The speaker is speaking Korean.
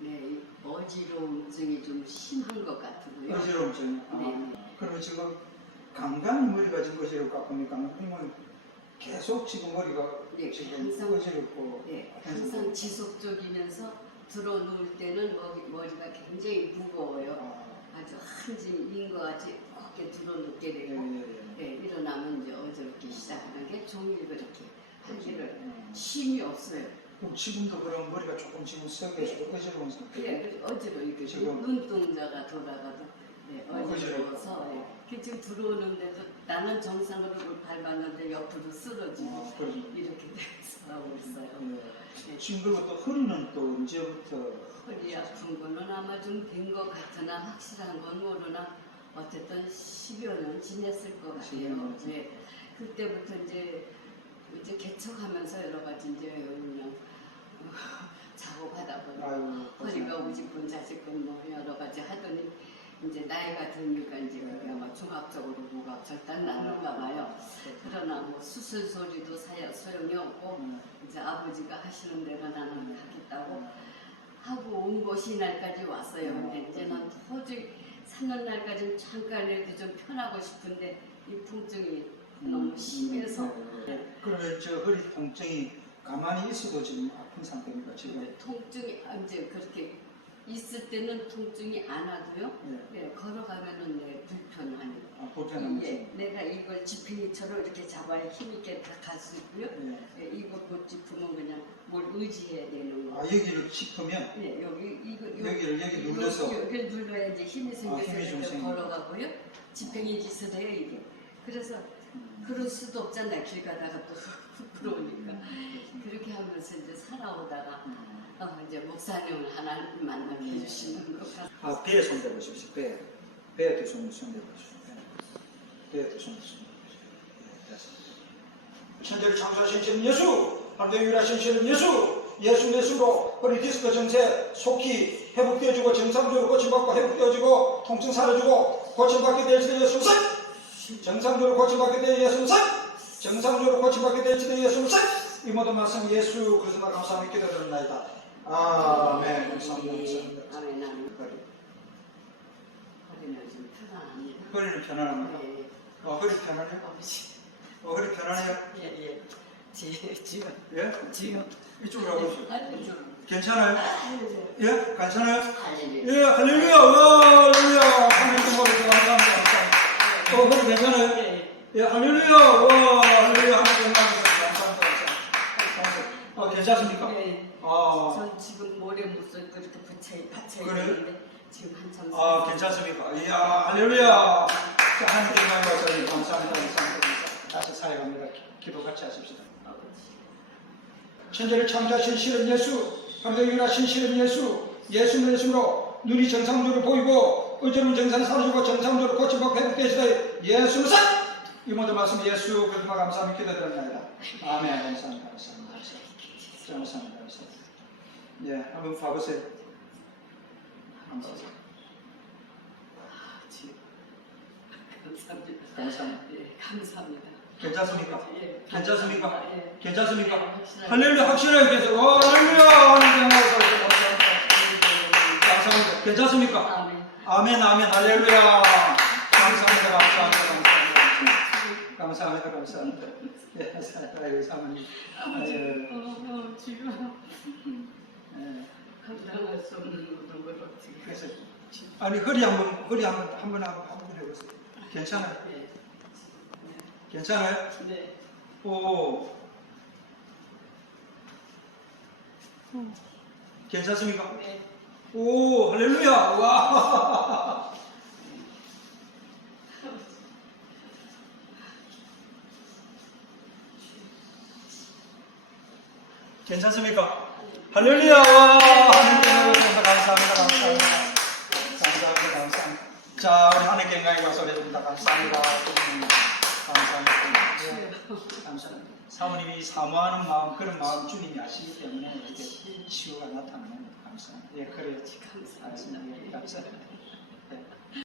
네, 어지러움증이 좀 심한 것 같고요. 어지러움증. 아, 네. 그러면 지금 간간히 머리가 지금 어지럽고 아닙니까? 아니면 계속 지금 머리가 네, 지금 항상- 어지럽고 네, 항상 지속적이면서 들어 누울 때는 머리, 머리가 굉장히 무거워요. 아, 아주 한짐 인 것 같이 곱게 들어 눕게 예, 되고 예, 예. 네, 일어나면 이제 어지럽기 시작하는 게 종일 그렇게 하기를 음. 쉼이 없어요. 그럼 지금도 그럼 머리가 조금 지금 석에서 어지러운 상태. 그래, 그래서 어지러워 이게 지금- 눈동자가 돌아가도 네, 어, 어지러워서. 네. 그 지금 들어오는데도 나는 정상으로 밟았는데 옆으로 쓰러지고 어. 이렇게 돼서 하고 있어요. 예. 지금 그리고 또 허리는 또 언제부터 허리 아픈 거는 아마 좀 된 것 같으나 확실한 건 모르나 어쨌든 10여 년 지냈을 것 10여 같아요. 년. 네. 그때부터 이제 이제 개척하면서 여러 가지 이제 그냥 어, 작업하다 보니 아유 허리가 우직근 자직근 뭐 여러 가지 하더니 이제 나이가 드니까 이제 그게 아마 종합적으로 뭐가 절단 나는가 봐요. 그러나 뭐 수술 소리도 사야 소용이 없고 음, 이제 아버지가 하시는 대로 나는 하겠다고 음. 하고 온 것이 이날까지 왔어요. 근데 이제는 도저히 사는 날까지는 잠깐이라도 좀 편하고 싶은데 이 통증이 너무 심해서. 네. 그러면 저 허리 통증이 가만히 있어도 지금 아픈 상태입니까 지금? 통증이 아, 이제 그렇게 있을 때는 통증이 안 와도요. 네. 네, 걸어가면은 네, 불편하니. 아, 불편한 예, 거죠. 내가 이걸 지팡이처럼 이렇게 잡아야 힘있게 다 갈 수 있고요. 네. 예, 이거 못 짚으면 그냥 뭘 의지해야 되는 거. 아 여기를 짚으면 네, 여기 이거 요- 여기를 여기 눌러서 여기를 눌러야 이제 힘이 생겨서 힘이 좀 이렇게 생기고. 걸어가고요. 지팡이 짓을 해요 이게. 그래서 그럴 수도 없잖아요. 길 가다가 또 부러우니까 그렇게 하면서 이제 살아오다가 어, 이제 목사님을 하나 만나게 해주시는 것 같아요. 아 배에 손 대보십시오. 배 배에도 손손 대보십시오. 배. 배에도 손 손. 네, 됐습니다. 천재를 창조하신 신은 예수, 하나님의 유일하신 신은 예수, 예수 예수로 허리 디스크 증세 속히 회복되어지고 정상적으로 고침받고 회복되어지고 통증 사라지고 고침받게 될 주의 예수 선 정상적으로 고침받게 될 예수 선 정상적으로 고침받게 될 주의 예수 선 이 모든 말씀 예수 그리스도 감사하며. 아멘. 감사합니다. 감사합니다. 아멘 아멘. 허리는 좀 편안합니다. 허리는 편안합니다. 네, 어, 허리 편안해요? 아버지. 어, 허리 편안해요? 예 예. 지금 예? 지금 이쪽으로 와보세요. 할렐루야. 괜찮아요? 예? 괜찮아요? 할렐루야. 예, 할렐루야! 와, 할렐루야! 하나님 고맙습니다. 감사합니다. 감사합니다. 어, 허리 괜찮아요? 예. 예, 할렐루야! 와, 할렐루야! 하나님 감사합니다. 감사합니다. 어, 괜찮습니까? 예. 아, 전 지금 모래 못써 이렇게 붙여 받쳐 그래요? 있는데 지금 한참 아, 괜찮습니까? 이야, 할렐루야! 자, 하나님 감사합니다. 감사합니다. 감사합니다. 다시 사역합니다. 기도 같이 하십시다. 천재를 창조하신 신은 예수, 하나님의 유일하신 신은 예수, 예수는 예수로 눈이 정상적으로 보이고 의존은 정상 사라지고 정상적으로 고침받고 회복되시되 예수는 산! 이 모든 말씀 예수 그리스도 감사하며 기도드립니다. 아멘. 감사합니다. 감사합니다. 감사합니다. 감사합니다. 감사합니다. 예, 한번 봐보세요. 한번 봐보세요. 지금 감사합니다. 감사합니다. 예, 감사합니다. 괜찮습니까? 예, 괜찮습니까? 예. 괜찮습니까? 확실하게. 할렐루야 확실하게 계세요. 와, 할렐루야! 감사합니다. 감사합니다. 괜찮습니까? 아멘. 아멘, 아멘, 할렐루야. 감사합니다, 감사합니다, 감사합니다. 감사합니다, 감사합니다. 예, 사랑하는 사모님. 예, 어, 어, 지금 예. 감당할 수 없는 걸 어떻게 그래서 아니 허리 한번 허리 한번 한번 한번 해보세요. 괜찮아요? 예. 괜찮아요? 네. 오. 괜찮습니까? 네. 오, 할렐루야. 와. 괜찮습니까? 할렐루야! 하나님께 감사합니다, 감사합니다. 감사합니다, 감사합니다. 자, 우리 하나님 건강히 와서 올려줍니다. 감사합니다. 감사합니다. 예, 감사합니다. 사모님이 사모하는 마음, 그런 마음 주님이 아시기 때문에 이렇게 치유가 나타나는. 감사합니다. 예, 그래요. 감사합니다. 감사합니다.